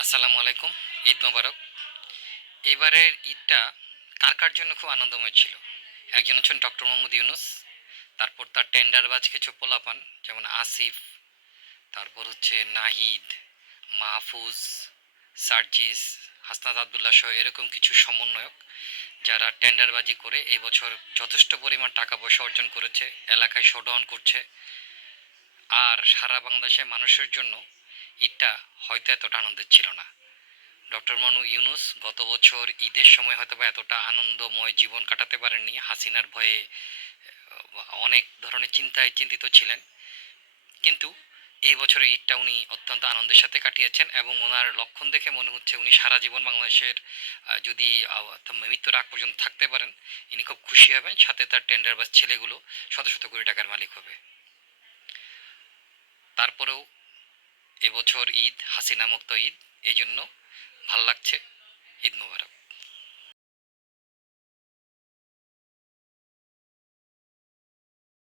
আসসালামু আলাইকুম, ঈদ মোবারক। এবারের ঈদটা কার কার জন্য খুব আনন্দময় ছিল? একজন হচ্ছেন ডক্টর মোহাম্মদ ইউনুস, তারপর তার টেন্ডারবাজ কিছু পোলাপান, যেমন আসিফ, তারপর হচ্ছে নাহিদ, মাহফুজ, সার্জিস, হাসনাত আবদুল্লাহ সহ এরকম কিছু সমন্বয়ক, যারা টেন্ডারবাজি করে এই বছর যথেষ্ট পরিমাণ টাকা পয়সা অর্জন করেছে, এলাকায় শোডাউন করছে, আর সারা বাংলাদেশের মানুষের জন্য ঈদটা হয়তো এতটা আনন্দের ছিল না। ডক্টর মনু ইউনুস গত বছর ঈদের সময় হয়তো বা এতটা আনন্দময় জীবন কাটাতে পারেননি। হাসিনার ভয়ে অনেক ধরনের চিন্তায় চিন্তিত ছিলেন। কিন্তু এই বছরের ঈদটা উনি অত্যন্ত আনন্দের সাথে কাটিয়েছেন এবং ওনার লক্ষণ দেখে মনে হচ্ছে উনি সারা জীবন বাংলাদেশের যদি মৃত্যুর আগ পর্যন্ত থাকতে পারেন, ইনি খুব খুশি হবেন। সাথে তার টেন্ডার বাস ছেলেগুলো শত শত কোটি টাকার মালিক হবে। তারপরেও এবছর ঈদ হাসিনা মুক্ত ঈদ এই জন্য ভালো লাগছে ঈদ মুবারক।